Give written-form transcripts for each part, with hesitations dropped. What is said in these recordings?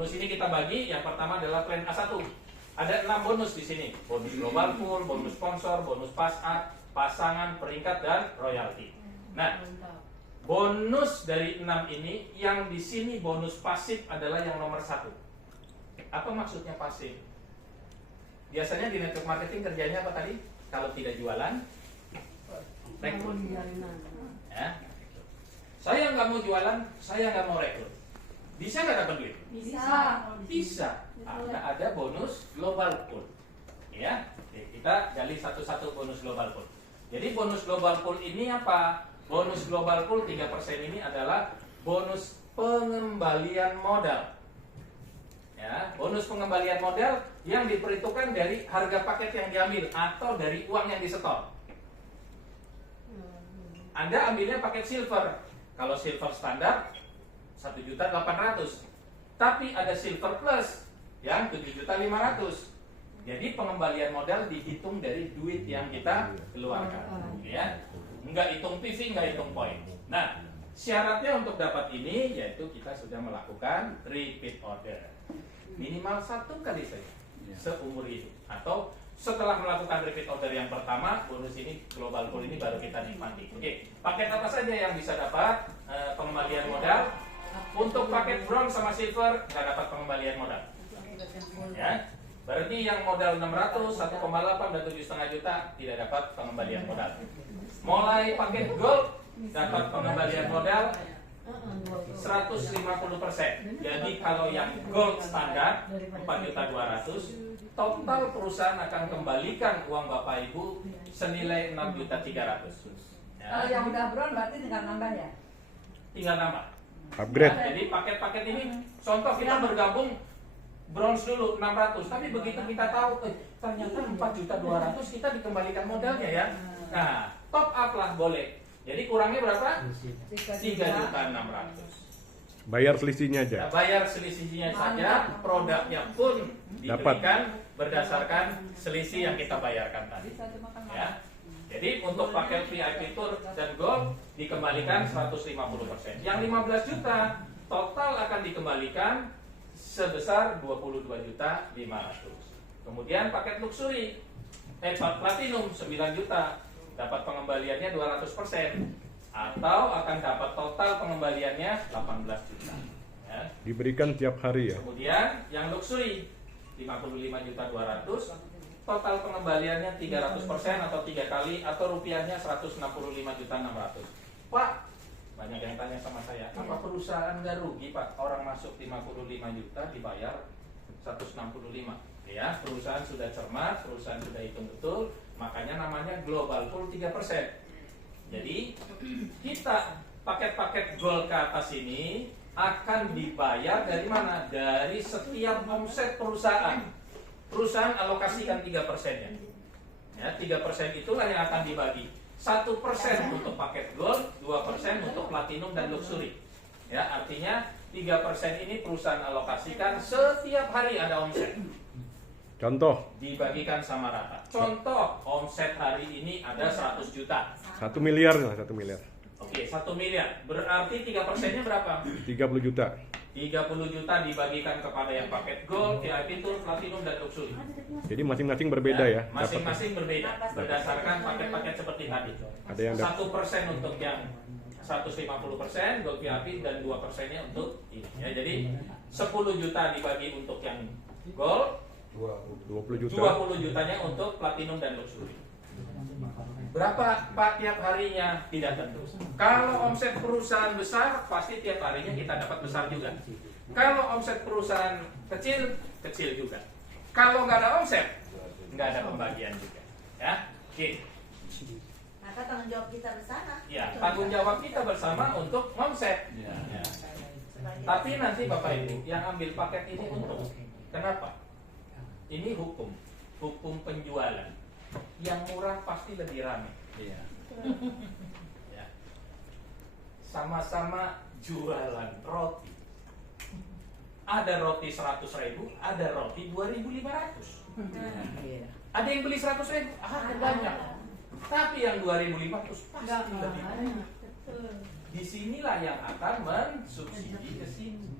Bonus ini kita bagi, yang pertama adalah plan A1. Ada 6 bonus di sini. Bonus global pool, bonus sponsor, bonus pass up, pasangan, peringkat, dan royalti. Nah, bonus dari 6 ini, yang di sini bonus pasif adalah yang nomor 1. Apa maksudnya pasif? Biasanya di network marketing kerjanya apa tadi? Kalau tidak jualan, rekrut. Ya. Saya nggak mau jualan, saya nggak mau rekrut. Bisa nggak dapat duit? Bisa. Ada bonus global pool. Ya, kita gali satu-satu bonus global pool. Jadi bonus global pool ini apa? Bonus global pool 3% ini adalah bonus pengembalian modal. Ya, bonus pengembalian modal yang diperhitungkan dari harga paket yang diambil atau dari uang yang disetor. Anda ambilnya paket silver. Kalau silver standar 1.800.000. Tapi ada silver plus yang 7.500.000. Jadi pengembalian modal dihitung dari duit yang kita keluarkan, ya. Enggak hitung PV, enggak hitung poin. Nah, syaratnya untuk dapat ini yaitu kita sudah melakukan repeat order. Minimal 1 kali saja seumur hidup. Atau setelah melakukan repeat order yang pertama, bonus ini global pool ini baru kita nikmati. Oke, paket apa saja yang bisa dapat pengembalian modal? Untuk paket bronze sama silver nggak dapat pengembalian modal. Ya, berarti yang modal 600, 1,8 dan 7,5 juta tidak dapat pengembalian modal. Mulai paket gold dapat pengembalian modal 150%. Jadi kalau yang gold standar 4.200.000, total perusahaan akan kembalikan uang Bapak Ibu senilai 6.300.000. Ya. Kalau yang udah bronze berarti tinggal nambah ya? Tinggal nambah. Upgrade. Nah, jadi paket-paket ini, contoh kita bergabung bronze dulu 600, tapi begitu kita tahu, ternyata 4.200.000 kita dikembalikan modalnya ya. Nah, top up lah boleh. Jadi kurangnya berapa? 3.600.000. Bayar selisihnya aja. Nah, bayar selisihnya saja, produknya pun diberikan berdasarkan selisih yang kita bayarkan tadi. Ya. Jadi untuk paket VIP Tour dan Gold dikembalikan 150%. Yang 15 juta total akan dikembalikan sebesar 22.500.000. Kemudian paket luxury platinum 9 juta dapat pengembaliannya 200%. Atau akan dapat total pengembaliannya 18 juta. Ya. Diberikan tiap hari ya. Kemudian yang luxury 55.200.000, total pengembaliannya 300% atau 3 kali atau rupiahnya 165.600.000. Pak, banyak yang tanya sama saya, apa perusahaan nggak rugi Pak? Orang masuk 55 juta dibayar 165. Ya, perusahaan sudah cermat, perusahaan sudah hitung betul, makanya namanya global pool 3%. Jadi kita paket-paket gold ke atas ini akan dibayar dari mana? Dari setiap omset perusahaan. Perusahaan alokasikan 3%-nya. Ya, 3% itulah yang akan dibagi. 1% untuk paket gold, 2% untuk platinum dan luxury. Ya, artinya 3% ini perusahaan alokasikan setiap hari ada omset. Contoh, Dibagikan sama rata. Contoh, omset hari ini ada 100 juta. 1 miliar lah, 1 miliar. Oke, 1 miliar. Berarti 3%-nya berapa? 30 juta. 30 juta dibagikan kepada yang paket gold, VIP Tour, platinum, dan luxury. Jadi masing-masing berbeda ya. Masing-masing berbeda berdasarkan paket-paket seperti tadi. Ada yang 1% untuk yang 150% gold VIP dan 2%-nya untuk ini. Ya, jadi 10 juta dibagi untuk yang gold, 20 juta. 20 jutanya untuk platinum dan luxury. Berapa Pak tiap harinya? Tidak tentu. Kalau omset perusahaan besar, pasti tiap harinya kita dapat besar juga. Kalau omset perusahaan kecil, kecil juga. Kalau nggak ada omset, nggak ada pembagian juga. Ya, oke. Maka tanggung jawab kita bersama. Ya, tanggung jawab kita bersama untuk omset. Ya. Tapi nanti Bapak Ibu yang ambil paket ini untung. Kenapa? Ini hukum penjualan. Yang murah pasti lebih ramai. Iya. Ya. Sama-sama jualan roti. Ada roti 100.000, ada roti 2.500. Ada yang beli 100.000, ada banyak. Tapi yang 2.500 pasti lebih banyak. Disinilah yang akan mensubsidi ke sini.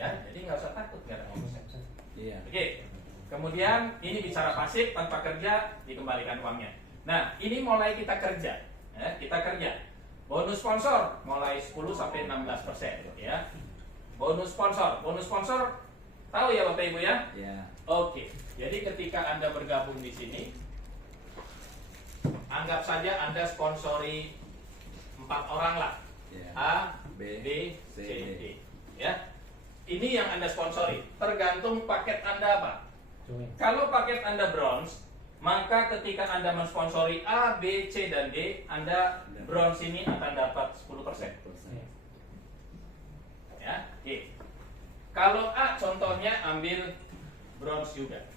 Ya, jadi nggak usah takut nggak ada ongkosnya. Iya. Oke. Kemudian ini bicara pasif, tanpa kerja dikembalikan uangnya. Nah, ini mulai kita kerja. Ya, kita kerja. Bonus sponsor mulai 10 sampai 16% ya. Bonus sponsor tahu ya Bapak Ibu ya? Iya. Oke. Jadi ketika Anda bergabung di sini, anggap saja Anda sponsori 4 orang lah. Iya. A, B, B, C, C, D. Ya. Ini yang Anda sponsori. Tergantung paket Anda apa. Kalau paket Anda bronze, maka ketika Anda mensponsori A, B, C, dan D, Anda bronze ini akan dapat 10%. Ya, oke. Kalau A contohnya ambil bronze juga.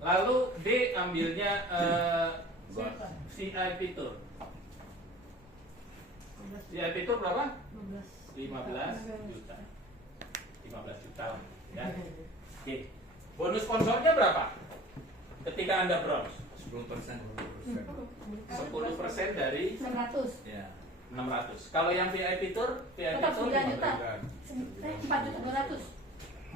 Lalu D ambilnya VIP Tour. VIP Tour berapa? 15 juta. 15 juta. Ya. Oke. Bonus sponsornya berapa? Ketika Anda bronze, 10%. 10% dari 600. Iya. 600. Kalau yang VIP Tour, Tetap 9 juta. 4 juta 200.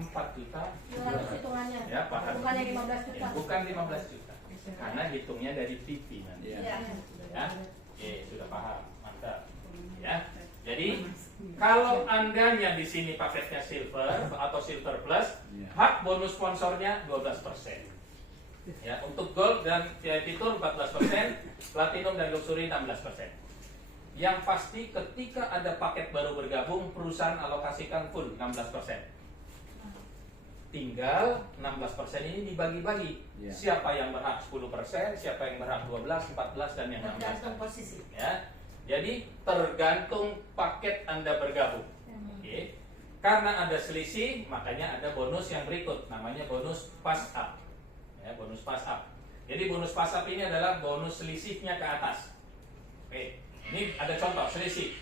4 juta 200 hitungannya. Ya, paham. Bukannya 15 juta. Bukan 15 juta. Karena hitungnya dari VIP nanti. Iya. Iya. Ya. Oke, sudah paham. Mantap. Ya. Jadi kalau Andanya di sini paketnya silver atau silver plus, Iya. hak bonus sponsornya 12%. Ya, untuk gold dan VIP Tour 14%, platinum dan luxury 16%. Yang pasti ketika ada paket baru bergabung, perusahaan alokasikan full 16%. Tinggal 16% ini dibagi-bagi. Iya. Siapa yang berhak 10%, siapa yang berhak 12, 14 dan yang 16. Tergantung posisi. Ya. Jadi tergantung paket Anda bergabung. Oke. Karena ada selisih, makanya ada bonus yang berikut, namanya bonus pass up. Ya, bonus pass up. Jadi bonus pass up ini adalah bonus selisihnya ke atas. Oke. Ini ada contoh selisih.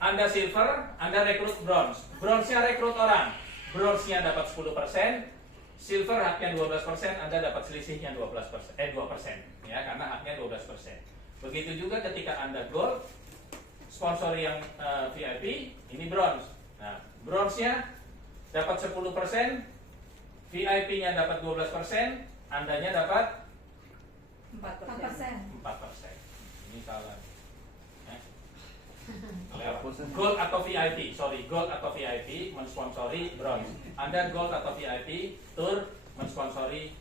Anda silver, Anda rekrut bronze. Bronze-nya rekrut orang. Bronze-nya dapat 10%, silver haknya 12%, Anda dapat selisihnya 2%. Ya, karena haknya 12%. Begitu juga ketika Anda gold, sponsor yang VIP, ini bronze. Nah, bronze-nya dapat 10%, VIP-nya dapat 12%, Andanya dapat 4%. 4%. Ini salah. Hapus. Gold atau VIP, gold atau VIP mensponsori bronze. Anda gold atau VIP, tour mensponsori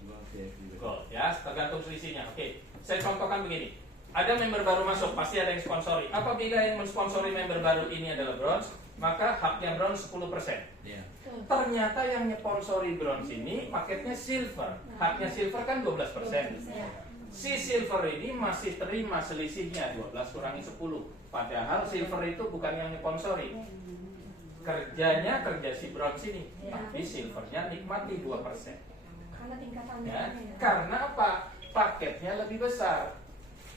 gold. Ya, tergantung selisihnya. Oke, saya contohkan begini. Ada member baru masuk, pasti ada yang sponsori. Apabila yang mensponsori member baru ini adalah bronze, maka haknya bronze 10%. Iya. Ternyata yang nyponsori bronze ini paketnya silver. Haknya silver kan 12%. Si silver ini masih terima selisihnya 12 kurangi 10. Padahal silver itu bukan yang nyponsori. Kerjanya kerja si bronze ini, tapi silvernya nikmati 2%. Karena tingkatannya. Ya, karena apa? Paketnya lebih besar.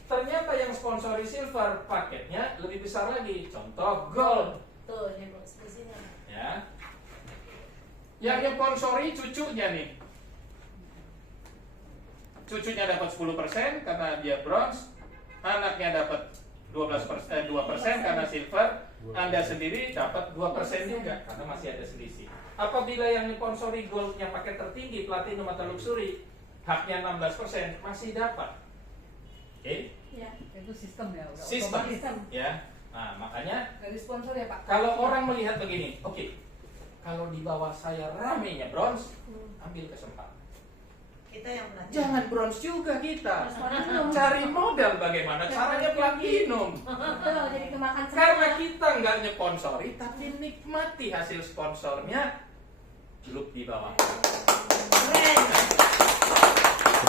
Ternyata yang sponsori silver paketnya lebih besar lagi. Contoh gold. Tuh, ini selisihnya. Ya. Yang sponsori cucunya nih. Cucunya dapat 10% karena dia bronze. Anaknya dapat 2% karena silver. Anda sendiri dapat 2% juga karena masih ada selisih. Apabila yang sponsori goldnya paket tertinggi, platinum atau luxury, haknya 16%, masih dapat. Oke? Iya. Itu sistem ya, udah Sistem. otomatis. Ya. Nah, makanya Dari sponsor ya Pak. kalau orang melihat begini, oke, kalau di bawah saya ramenya bronze, ambil kesempatan. Kita yang belajar. Jangan bronze juga kita. Harus platinum. Cari modal bagaimana caranya platinum. Betul, jadi kemakan semua. Karena kita nggak nyponsori, tapi nikmati hasil sponsornya. Grup di bawah.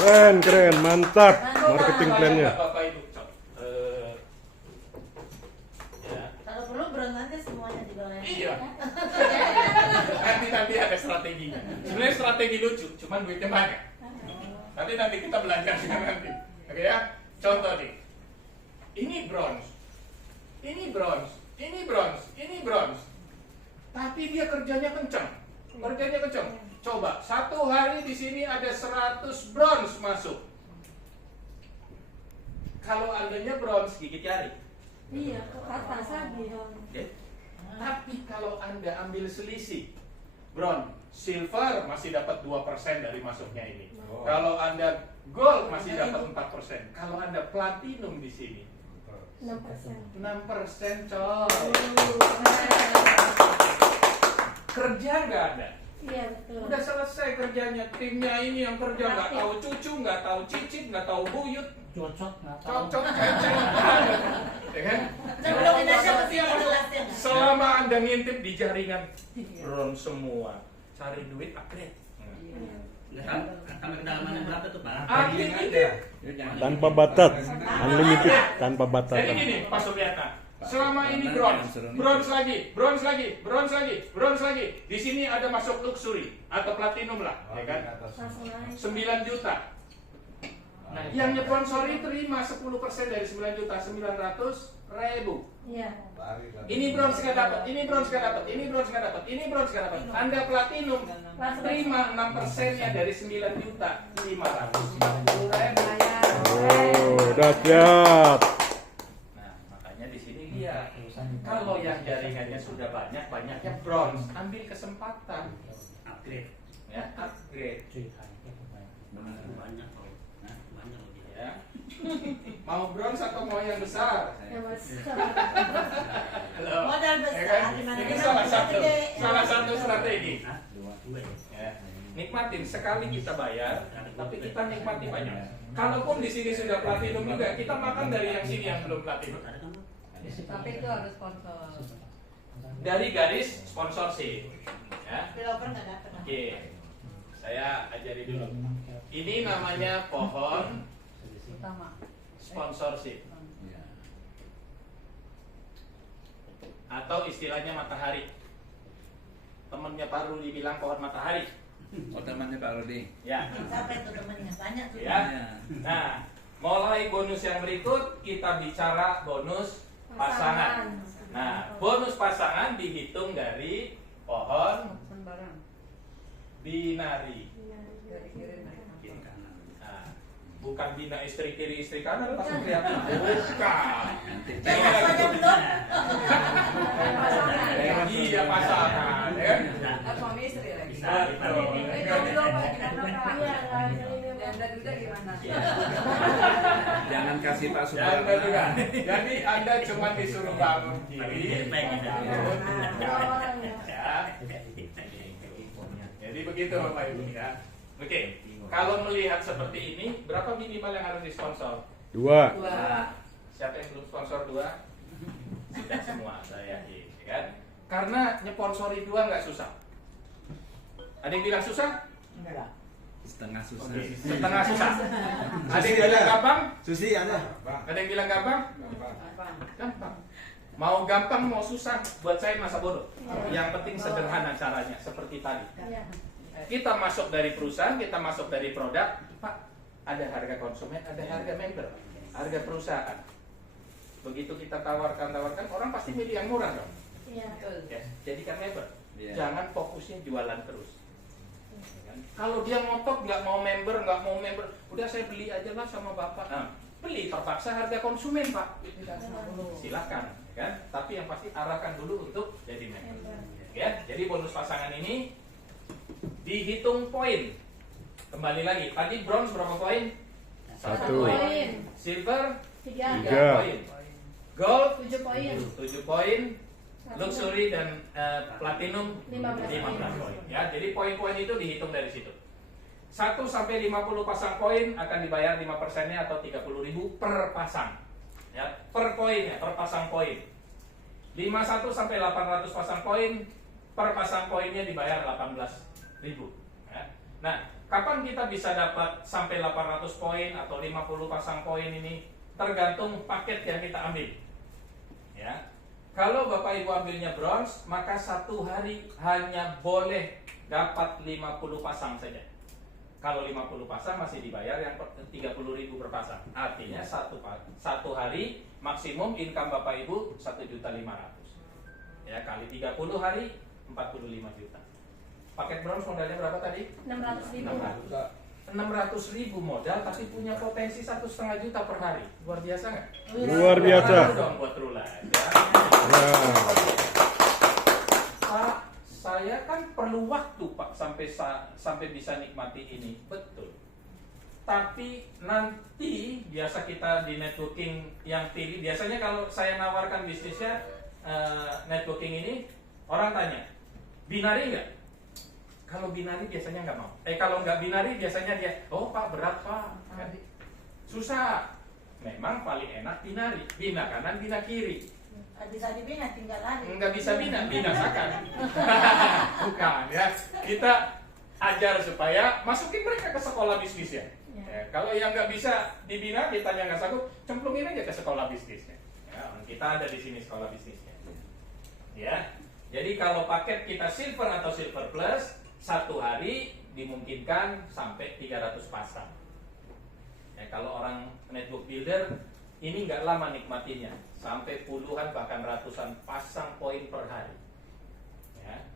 Keren. Keren, mantap marketing plan-nya. Bapak Ibu, ya. Kalau perlu berenangnya semuanya di bawah. Iya. Nanti ada strateginya. Sebenarnya strategi lucu, cuman duitnya banyak. Nanti kita belajarnya nanti. Oke ya. Contoh nih. Ini bronze. Ini bronze. Ini bronze. Ini bronze. Tapi dia kerjanya kenceng. Coba, satu hari di sini ada 100 bronze masuk. Kalau andanya bronze, gigit jari. Iya, ke atas lagi. Oke. Tapi kalau Anda ambil selisih, bronze, silver masih dapat 2% dari masuknya ini. Oh. Kalau Anda gold masih dapat 4%. Kalau Anda platinum di sini 6%. 6% coy. Kerja nggak ada? Iya betul. Udah selesai kerjanya. Timnya ini yang kerja nggak tahu cucu, nggak tahu cicit, nggak tahu buyut, Cocok nggak tahu. cocok ceceng, ya kan? Sebelum aja mesti kelasnya. Selama Anda ngintip di jaringan, bronze semua. Cari duit upgrade. Sampai kedalamannya berapa tuh Pak? Unlimited. Tanpa batas, unlimited, tanpa Jadi batasan. gini, Pak Supriyatna. Selama ini bronze, bronze lagi, bronze lagi, bronze lagi, bronze lagi. Di sini ada masuk luxury atau platinum lah, ya kan? Langsung naik. 9 juta. Nah, yang nyponsori terima 10% dari 9 juta, 900.000. Iya. Ini bronze nggak dapat, ini bronze nggak dapat, ini bronze nggak dapat, ini bronze nggak dapat. Anda platinum terima 6%-nya dari 9 juta, 550.000. Oh, dahsyat. Nah, makanya di sini dia. Kalau yang jaringannya sudah banyak, banyaknya bronze, ambil kesempatan, Upgrade. ya, upgrade. Banyak kok. Nah, banyak lagi. Ya. Mau bronze atau mau yang besar? Yang besar. Halo. Modal Ya besar, kan? di mana Ini mana salah modal satu, gede. salah satu strategi. Hah? Dua ya. Ya. Nikmatin sekali kita bayar, tapi kita nikmati banyak. Kalaupun di sini sudah platinum juga, kita makan dari yang sini yang belum platinum. Ada kan? Tapi itu harus sponsor. Dari garis sponsorship. Ya. Developer nggak dapat. Oke, saya ajari dulu. Ini namanya pohon Utama. sponsorship atau istilahnya matahari. Temennya Pak Rudi bilang pohon matahari. Oh, temannya Pak Rudi. Ya. Siapa itu temannya? Banyak tuh. Ya. Nah, mulai bonus yang berikut kita bicara bonus pasangan. Nah, bonus pasangan dihitung dari pohon binari. Kiri kanan. Nah, bukan bina istri kiri istri kanan pas Bukan. kelihatan. Bukan. Jangan saja belum. Iya pasangan, ya. Suami istri lagi. Bisa Betul. Jangan kasih Pak Jangan Supriyatna. juga. Jadi Anda cuma disuruh bangun Tapi kiri. pengen Ya. Jadi begitu Bapak Ibu ya. Oke. Kalau melihat seperti ini, berapa minimal yang harus disponsor? 2. Siapa yang belum sponsor 2? Sudah semua, saya yakin, ya kan? Karena nyponsori 2 nggak susah. Ada yang bilang susah? Setengah susah. Oke, setengah susah. Ada yang bilang gampang? Susi ada. Ada yang bilang gampang? Gampang. Mau gampang mau susah, buat saya masa bodoh. Yang penting sederhana caranya, seperti tadi. Iya. Kita masuk dari perusahaan, kita masuk dari produk, Pak. Ada harga konsumen, ada harga member, harga perusahaan. Begitu kita tawarkan, orang pasti milih yang murah dong. Iya. Ya, jadikan member. Iya. Jangan fokusnya jualan terus. Ya kan? Kalau dia ngotot nggak mau member, udah saya beli aja lah sama bapak. Nah, beli terpaksa harga konsumen Pak. Silakan, ya kan? Tapi yang pasti arahkan dulu untuk jadi member. Ya, jadi bonus pasangan ini dihitung poin. Kembali lagi, tadi bronze berapa poin? 1. Poin. Silver 3. 3 poin. Gold 7 poin. 7 poin. Luxury dan platinum 15 poin. Ya, jadi poin-poin itu dihitung dari situ. 1 sampai 50 pasang poin akan dibayar 5%-nya atau 30.000 per pasang. Ya, per poinnya, per pasang poin. 51 sampai 800 pasang poin, per pasang poinnya dibayar 18.000. Ya. Nah, kapan kita bisa dapat sampai 800 poin atau 50 pasang poin ini? Tergantung paket yang kita ambil. Ya. Kalau Bapak Ibu ambilnya bronze, maka 1 hari hanya boleh dapat 50 pasang saja. Kalau 50 pasang masih dibayar yang 30.000 per pasang. Artinya satu hari maksimum income Bapak Ibu 1.500.000. Ya, kali 30 hari 45 juta. Paket bronze modalnya berapa tadi? 600.000. 600.000 modal tapi punya potensi 1,5 juta per hari. Luar biasa nggak? Luar biasa. Baru dong buat Rula. Ya. Ya. saya kan perlu waktu Pak sampai bisa nikmati ini. Betul. Tapi nanti biasa kita di networking yang pilih, biasanya kalau saya nawarkan bisnisnya networking ini, orang tanya, binari nggak? Kalau binari biasanya nggak mau. Kalau nggak binari biasanya dia, oh Pak berat Pak. Kan? Susah. Memang paling enak binari, bina kanan, bina kiri. Bisa dibina tinggal lari. Nggak bisa binasakan. Bukan ya. Kita ajar supaya masukin mereka ke sekolah bisnisnya. Ya, kalau yang nggak bisa dibina, ditanya nggak sanggup, cemplungin aja ke sekolah bisnisnya. Ya, kita ada di sini sekolah bisnisnya. Ya, jadi kalau paket kita silver atau silver plus, satu hari dimungkinkan sampai 300 pasang. Ya, kalau orang network builder ini nggak lama nikmatinya, sampai puluhan bahkan ratusan pasang poin per hari. Ya.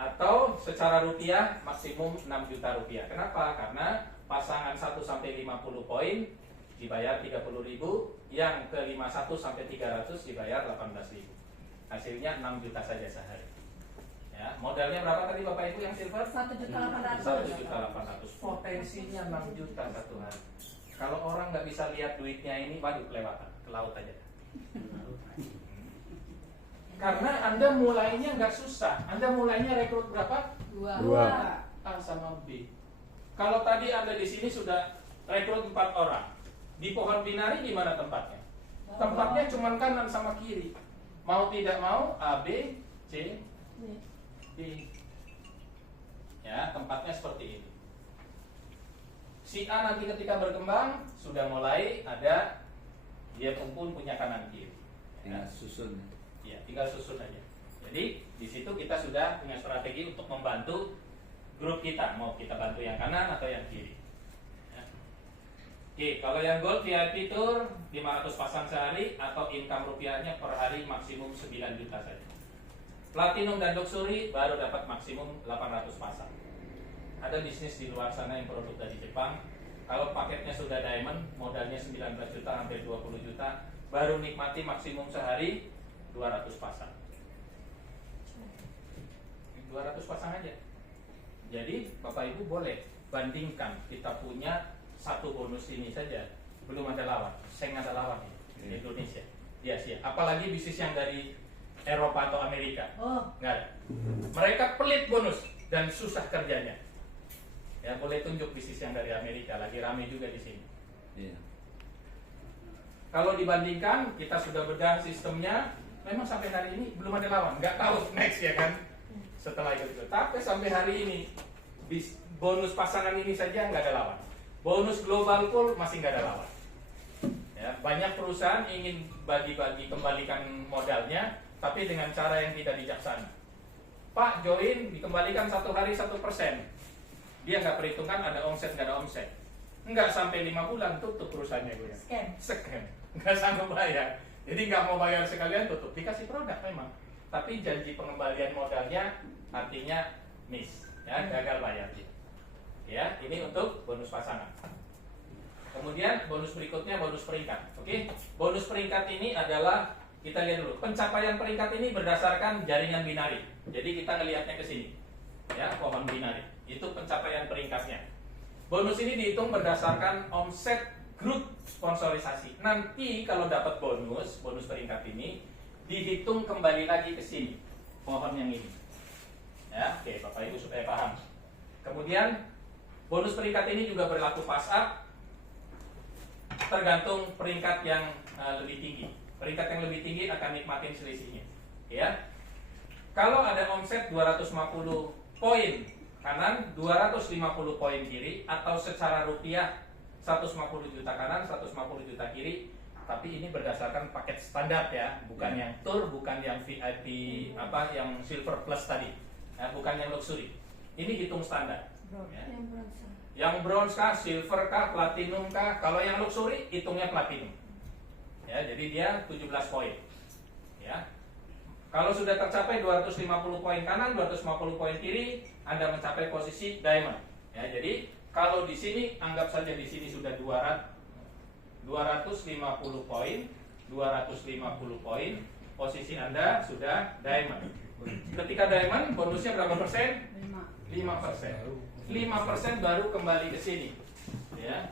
Atau secara rupiah maksimum 6 juta rupiah. Kenapa? Karena pasangan 1 sampai 50 poin dibayar 30.000, yang ke 51 sampai 300 dibayar 18.000. Hasilnya 6 juta saja sehari. Ya, modalnya berapa tadi Bapak Ibu yang silver? 1.800.000. 1.800.000. Potensinya 6 juta satu hari. Kalau orang nggak bisa lihat duitnya ini, waduh kelewatan, ke laut aja. Karena Anda mulainya nggak susah. Anda mulainya rekrut berapa? 2. A sama B. Kalau tadi Anda di sini sudah rekrut 4 orang, di pohon binari di mana tempatnya? Tempatnya cuma kanan sama kiri. Mau tidak mau A, B, C, D. Ya, tempatnya seperti ini. Si A nanti ketika berkembang sudah mulai ada, dia pun punya kanan kiri. Tinggal susun. Ya, tinggal susun aja. Jadi di situ kita sudah punya strategi untuk membantu grup kita, mau kita bantu yang kanan atau yang kiri. Ya. Oke, kalau yang gold VIP tour 500 pasang sehari atau income rupiahnya per hari maksimum 9 juta saja. Platinum dan luxury baru dapat maksimum 800 pasang. Ada bisnis di luar sana yang produk dari Jepang. Kalau paketnya sudah diamond, modalnya 19 juta hampir 20 juta, baru nikmati maksimum sehari 200 pasang. 200 pasang aja. Jadi Bapak Ibu boleh bandingkan, kita punya satu bonus ini saja, belum ada lawan, seng ada lawan di Indonesia, di Asia. Apalagi bisnis yang dari Eropa atau Amerika, nggak ada. Mereka pelit bonus dan susah kerjanya. Ya, boleh tunjuk bisnis yang dari Amerika, lagi rame juga di sini. Iya. Kalau dibandingkan, kita sudah bedah sistemnya, memang sampai hari ini belum ada lawan, nggak tahu next ya kan. Setelah itu, tapi sampai hari ini bonus pasangan ini saja nggak ada lawan. Bonus global pool masih nggak ada lawan. Ya, banyak perusahaan ingin bagi-bagi kembalikan modalnya, tapi dengan cara yang tidak bijaksana. Pak join dikembalikan 1 hari 1%. Dia nggak perhitungkan ada omset nggak ada omset. Nggak sampai 5 bulan tutup perusahaannya gue. Scam. Nggak sanggup bayar. Jadi nggak mau bayar sekalian tutup. Dikasih produk memang. Tapi janji pengembalian modalnya artinya miss, ya, gagal bayar. Ya, ini untuk bonus pasangan. Kemudian bonus berikutnya bonus peringkat. Oke, bonus peringkat ini adalah, kita lihat dulu, pencapaian peringkat ini berdasarkan jaringan binari. Jadi kita ngelihatnya ke sini, ya, pohon binari. Itu pencapaian peringkatnya. Bonus ini dihitung berdasarkan omset grup sponsorisasi. Nanti kalau dapat bonus peringkat ini dihitung kembali lagi ke sini, pohon yang ini. Ya, oke, Bapak Ibu supaya paham. Kemudian bonus peringkat ini juga berlaku pas up, tergantung peringkat yang lebih tinggi. Peringkat yang lebih tinggi akan nikmatin selisihnya. Ya, kalau ada omset 250 poin kanan, 250 poin kiri, atau secara rupiah 150 juta kanan, 150 juta kiri. Tapi ini berdasarkan paket standar ya, bukan yang tour, bukan yang VIP apa yang silver plus tadi, ya, bukan yang luxury. Ini hitung standar. Ya. Yang bronze kah, silver kah, platinum kah? Kalau yang luxury hitungnya platinum. Ya, jadi dia 17 poin. Ya. Kalau sudah tercapai 250 poin kanan, 250 poin kiri, Anda mencapai posisi diamond. Ya, jadi kalau di sini anggap saja di sini sudah 250 poin, 250 poin, posisi Anda sudah diamond. Ketika diamond bonusnya berapa persen? 5. 5%. 5% baru kembali ke sini. Ya.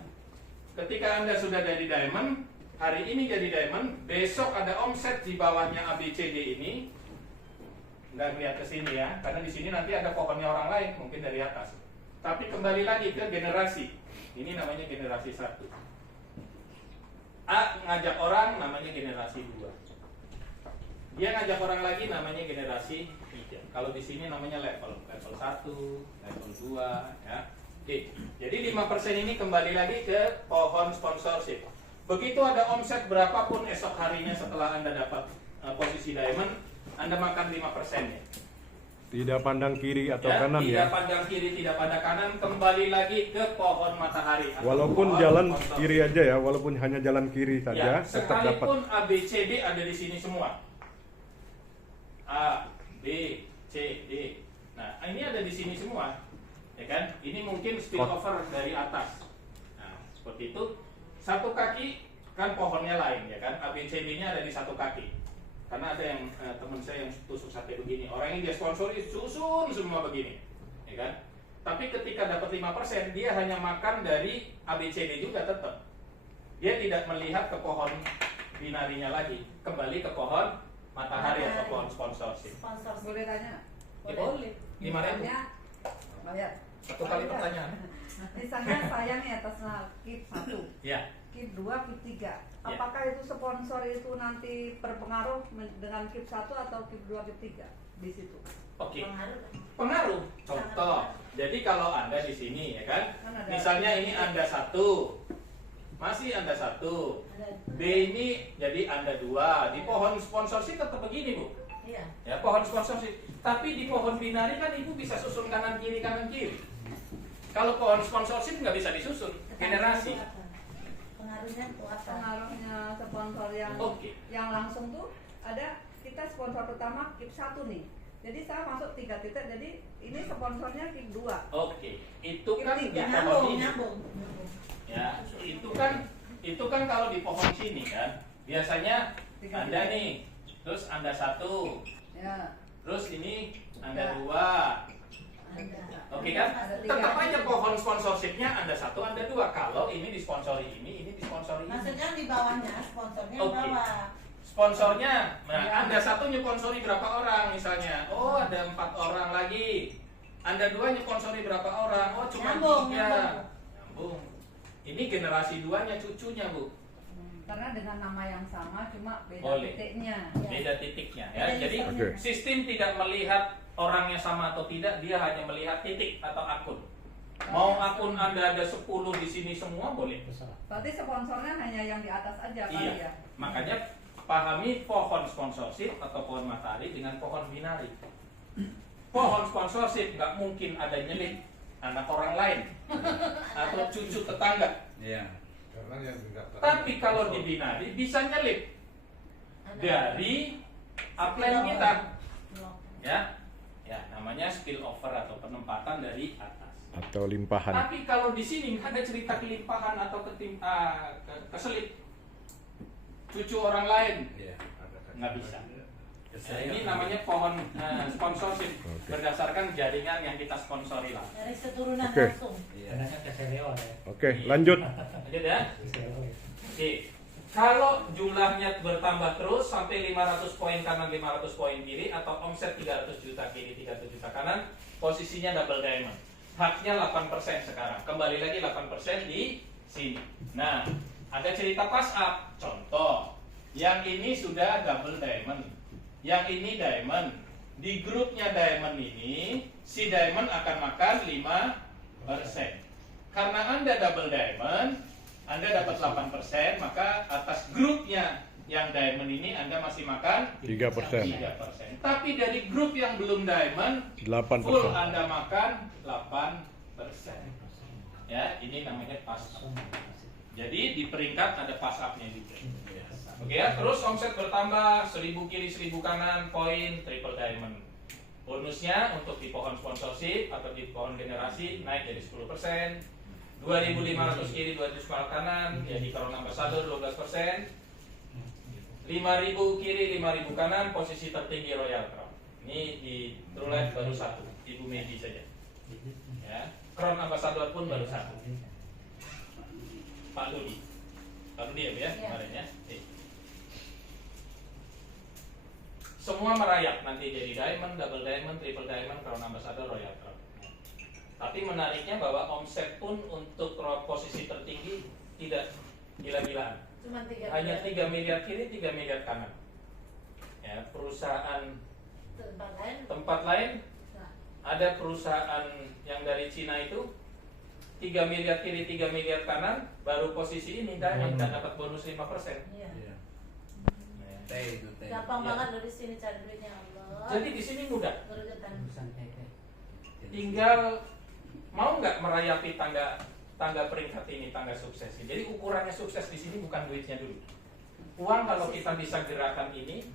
Ketika Anda sudah jadi diamond, hari ini jadi diamond, besok ada omset di bawahnya ABCD ini, nggak lihat ke sini ya, karena di sini nanti ada pohonnya orang lain, mungkin dari atas. Tapi kembali lagi ke generasi. Ini namanya generasi 1. A ngajak orang namanya generasi 2. Dia ngajak orang lagi namanya generasi 3. Kalau di sini namanya level 1, level 2 ya. Oke. Jadi 5% ini kembali lagi ke pohon sponsorship. Begitu ada omset berapapun esok harinya setelah Anda dapat posisi diamond, Anda makan 5%-nya. Tidak pandang kiri atau Ya, kanan tidak ya. pandang kiri, tidak pandang kanan, kembali lagi ke pohon matahari. atau Walaupun pohon jalan sponsorship. kiri aja ya, walaupun hanya jalan kiri Ya, saja tetap dapat. sekalipun ABCD ada di sini semua. A, B, C, D. Nah, ini ada di sini semua. Ya kan? Ini mungkin spillover dari atas. Nah, seperti itu. Satu kaki kan pohonnya lain ya kan? ABCD-nya ada di satu kaki. Karena ada yang teman saya yang tusuk sate begini. Orang yang dia sponsori susun semua begini. Ya kan? Tapi ketika dapat 5%, dia hanya makan dari ABCD juga tetap. Dia tidak melihat ke pohon binarinya lagi, kembali ke pohon matahari atau pohon sponsorship. Sponsor. Boleh tanya? Ya, boleh. 5.000. Misalnya, bayar. Satu kali pertanyaan. Misalnya saya nih atas nama KIP 1, Ya. KIP 2, KIP 3. Apakah itu sponsor itu nanti berpengaruh dengan KIP 1 atau KIP 2, KIP 3 di situ? Oke. Pengaruh kan? Pengaruh. Contoh. Jadi kalau Anda di sini ya kan, Kan ada- misalnya ini Anda 1, masih Anda 1. B ini jadi Anda 2. Di pohon sponsorship tetap begini, Bu. Iya. Ya, pohon sponsorship. Tapi di pohon binari kan Ibu bisa susun kanan kiri kanan kiri. Kalau pohon sponsorship nggak bisa disusun, generasi. Pengaruhnya tuh apa? Pengaruhnya sponsor yang Oke. yang langsung tuh ada, kita sponsor utama KIP 1 nih. Jadi saya masuk 3 titik, jadi ini sponsornya KIP 2. Oke, itu kan di Tiga. pohon Nyambung, ini. nyambung. Ya, itu kan kalau di pohon sini kan, biasanya Tiga Anda titik. nih, terus Anda 1, Ya. terus ini Anda Ya. 2. Ada. Oke kan? Ada tiga. Tetap aja pohon sponsorshipnya Anda 1, Anda 2. Kalau ini disponsori ini disponsori ini. Maksudnya di bawahnya sponsornya Oke. bawah. Sponsornya, nah Ya. Anda 1 nyponsori berapa orang misalnya? Oh ada 4 orang lagi. Anda 2 nyponsori berapa orang? Oh cuma Nyambung, 3. nyambung. Nyambung. Ini generasi 2-nya cucunya, Bu. Karena dengan nama yang sama, cuma beda Boleh. titiknya. Ya. Beda titiknya ya. Beda Jadi Oke. sistem tidak melihat orangnya sama atau tidak, dia hanya melihat titik atau akun. Mau akun Anda ada 10 di sini semua boleh. Berarti sponsornya hanya yang di atas aja kali Iya. ya. Makanya pahami pohon sponsorship atau pohon matahari dengan pohon binari. Pohon sponsorship nggak mungkin ada nyelip anak orang lain atau cucu tetangga. Iya. Karena yang tidak Tapi kalau di binari bisa nyelip dari upline kita, ya, ya namanya spillover atau penempatan dari atas. Atau limpahan. Tapi kalau di sini nggak ada cerita kelimpahan atau keselip cucu orang lain, Iya. nggak bisa. Nah, ini namanya pohon sponsorship Oke. berdasarkan jaringan yang kita sponsori lah. Dari keturunan Oke. langsung. Iya. Oke, lanjut. Lanjut ya. Oke. Kalau jumlahnya bertambah terus sampai 500 poin kanan, 500 poin kiri, atau omset 300 juta kiri, 300 juta kanan, posisinya double diamond. Haknya 8% sekarang. Kembali lagi 8% di sini. Nah, ada cerita pass up. Contoh, yang ini sudah double diamond. Yang ini diamond. Di grupnya diamond ini, si diamond akan makan 5%. Karena Anda double diamond, Anda dapat 8%, maka atas grupnya yang diamond ini Anda masih makan 3%. 3%. Tapi dari grup yang belum diamond, 8%. full Anda makan 8%. Ya, ini namanya pass up. Jadi di peringkat ada pass up-nya juga. Oke ya, terus omset bertambah 1000 kiri 1000 kanan, poin triple diamond. Bonusnya untuk di pohon sponsorship atau di pohon generasi naik jadi 10%. 2500 kiri 200 kanan, jadi Corona Ambassador 12%. 5000 kiri 5000 kanan, posisi tertinggi Royal Crown. Ini Ini di Trulight baru 1, Ibu Medi saja. Ya, Crown Ambassador pun baru 1. Pak Ludi ya Bu ya, kemarin ya. Semua merayap nanti jadi Diamond, Double Diamond, Triple Diamond, Crown Ambassador, Royal Crown. Tapi menariknya bahwa omset pun untuk posisi tertinggi tidak gila-gilaan. Cuma 3 Hanya 3 miliar kiri, 3 miliar kanan. Ya, perusahaan tempat lain ada perusahaan yang dari Cina itu 3 miliar kiri, 3 miliar kanan, baru posisi ini dan dapat bonus 5%. Iya. Iya. Ya. Teh itu teh. Gampang Ya. banget loh di sini cari duitnya Allah. Jadi di sini mudah. Gergetan. Tinggal mau nggak merayapi tangga peringkat ini, tangga sukses ini. Jadi ukurannya sukses di sini bukan duitnya dulu. Uang kalau kita bisa gerakan ini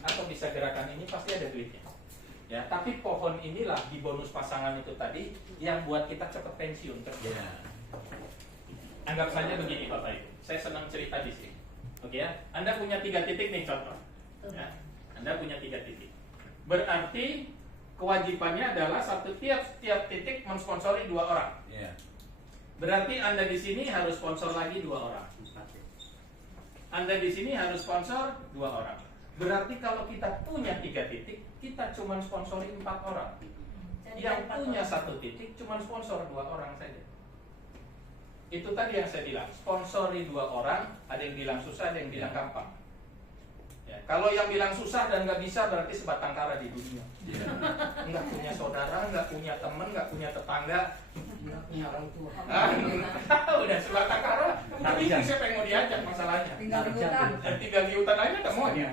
atau bisa gerakan ini pasti ada duitnya. Ya, tapi pohon inilah di bonus pasangan itu tadi yang buat kita cepat pensiun kerja. Iya. Anggap saja begini Bapak Ibu. Saya senang cerita di sini. Oke ya. Anda punya 3 titik nih contoh. Ya. Anda punya 3 titik. Berarti kewajibannya adalah tiap titik mensponsori 2 orang. Iya. Berarti Anda di sini harus sponsor lagi 2 orang. Anda di sini harus sponsor 2 orang. Berarti kalau kita punya 3 titik, kita cuma sponsori 4 orang. Yang punya 1 titik cuma sponsor 2 orang saja. Itu tadi yang saya bilang, sponsori 2 orang, ada yang bilang susah, ada yang bilang gampang. Ya, kalau yang bilang susah dan nggak bisa berarti sebatang kara di dunia. Iya. Nggak punya saudara, nggak punya teman, nggak punya tetangga, nggak punya orang tua. Udah sebatang kara. Tapi siapa yang mau diajak masalahnya? Tinggal di hutan. Tinggal di hutan aja nggak mau ya.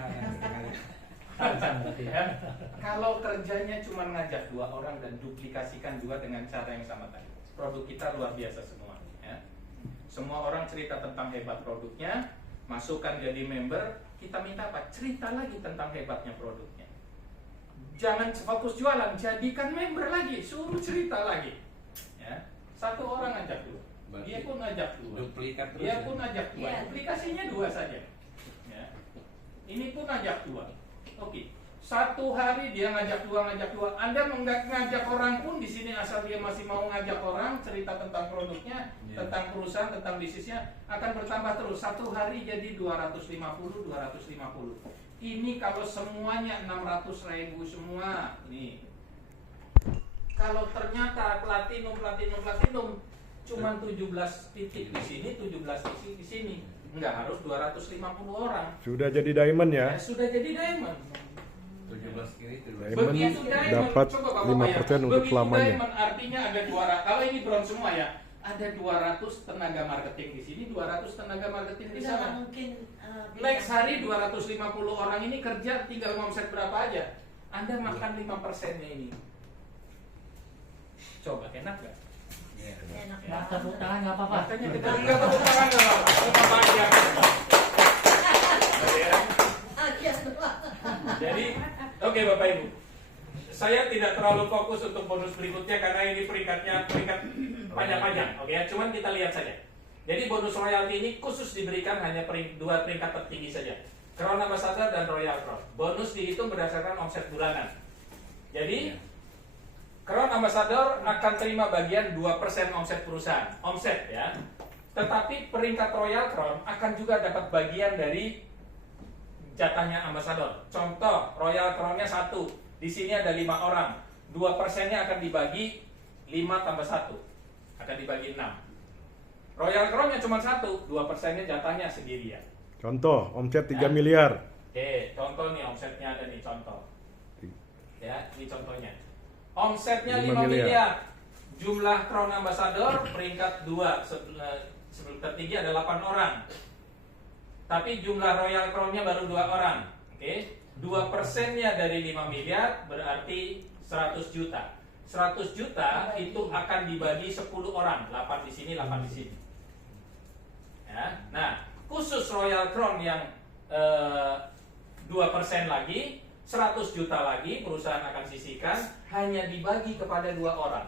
Kalau kerjanya cuma ngajak 2 orang dan duplikasikan juga dengan cara yang sama tadi, produk kita luar biasa semua. Ya. Semua orang cerita tentang hebat produknya, masukkan jadi member. Kita minta apa? Cerita lagi tentang hebatnya produknya. Jangan fokus jualan, jadikan member lagi, suruh cerita lagi. Ya. 1 orang ngajak 2, dia pun ngajak 2, Duplikat terus. dia ya? pun ngajak 2. Iya. Aplikasinya 2 saja. Ya. Ini pun ngajak 2. Oke. 1 hari dia ngajak 2. Anda ngajak orang pun di sini asal dia masih mau ngajak orang, cerita tentang produknya, Iya. tentang perusahaan, tentang bisnisnya akan bertambah terus. 1 hari jadi 250. Ini kalau semuanya 600.000 semua. Nih. Kalau ternyata platinum cuma 17 titik di sini, 17 titik di sini. Enggak harus 250 orang. Sudah jadi diamond ya. Ya, sudah jadi diamond. 17 kiri, 17 Diamond Begitu diamond, dapat coba Bapak 5% bayangkan. untuk Begitu selamanya. diamond artinya ada 200. Kalau ini bronze semua ya, ada 200 tenaga marketing di sini, 200 tenaga marketing di Udah nggak sana. mungkin. Next hari 250 orang ini kerja, tinggal ngomset berapa aja. Anda makan 5%-nya ini. Coba enak gak? Iya. Enak Nggak banget. tepuk tangan nggak apa-apa. Makanya kita enggak tepuk tangan nggak apa-apa. Tepuk aja. Aja semua. Jadi, oke Bapak Ibu, saya tidak terlalu fokus untuk bonus berikutnya karena ini peringkat panjang-panjang. Oke, cuman kita lihat saja. Jadi bonus royalti ini khusus diberikan hanya 2 peringkat tertinggi saja, Crown Ambassador dan Royal Crown. Bonus dihitung berdasarkan omset bulanan. Jadi Crown Ambassador akan terima bagian 2% omset perusahaan, omset ya. Tetapi peringkat Royal Crown akan juga dapat bagian dari jatahnya Ambassador. Contoh, Royal Crown-nya 1, di sini ada 5 orang, 2%-nya akan dibagi 5 tambah 1, akan dibagi 6. Royal Crown-nya cuma 1, 2%-nya jatahnya sendirian. Contoh, omset 3 Ya. miliar. Oke, contoh nih omsetnya ada nih contoh. Ya, ini contohnya. Omsetnya 5 5 miliar. Jumlah Crown Ambassador peringkat 2, sebelum tertinggi ada 8 orang. Tapi jumlah Royal Crown-nya baru 2 orang. Oke, 2%-nya dari 5 miliar berarti 100 juta. 100 juta itu akan dibagi 10 orang, 8 di sini, 8 di sini. Ya. Nah, khusus Royal Crown yang 2% lagi, 100 juta lagi perusahaan akan sisihkan, hanya dibagi kepada 2 orang.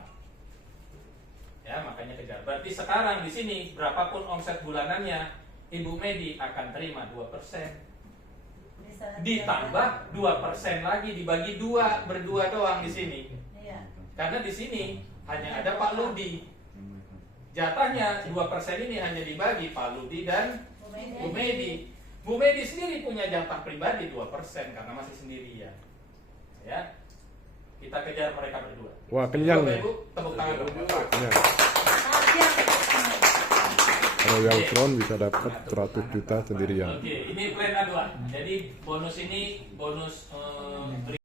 Ya, makanya kejar. Berarti sekarang di sini berapapun omset bulanannya, Ibu Medi akan terima 2%. ditambah 2% lagi dibagi 2, berdua doang di sini. Iya. Karena di sini hanya ada Pak Ludi. Jatahnya 2% ini hanya dibagi Pak Ludi dan Bu Medi. Bu Medi sendiri punya jatah pribadi 2% karena masih sendirian. Ya. Kita kejar mereka berdua. Wah, kenyang Bapak nih. Ibu, tepuk tangan dong. Kenyang. Hadiah. Royal Crown bisa dapat 100 juta sendirian. Oke, ini plan A2. Jadi bonus ini bonus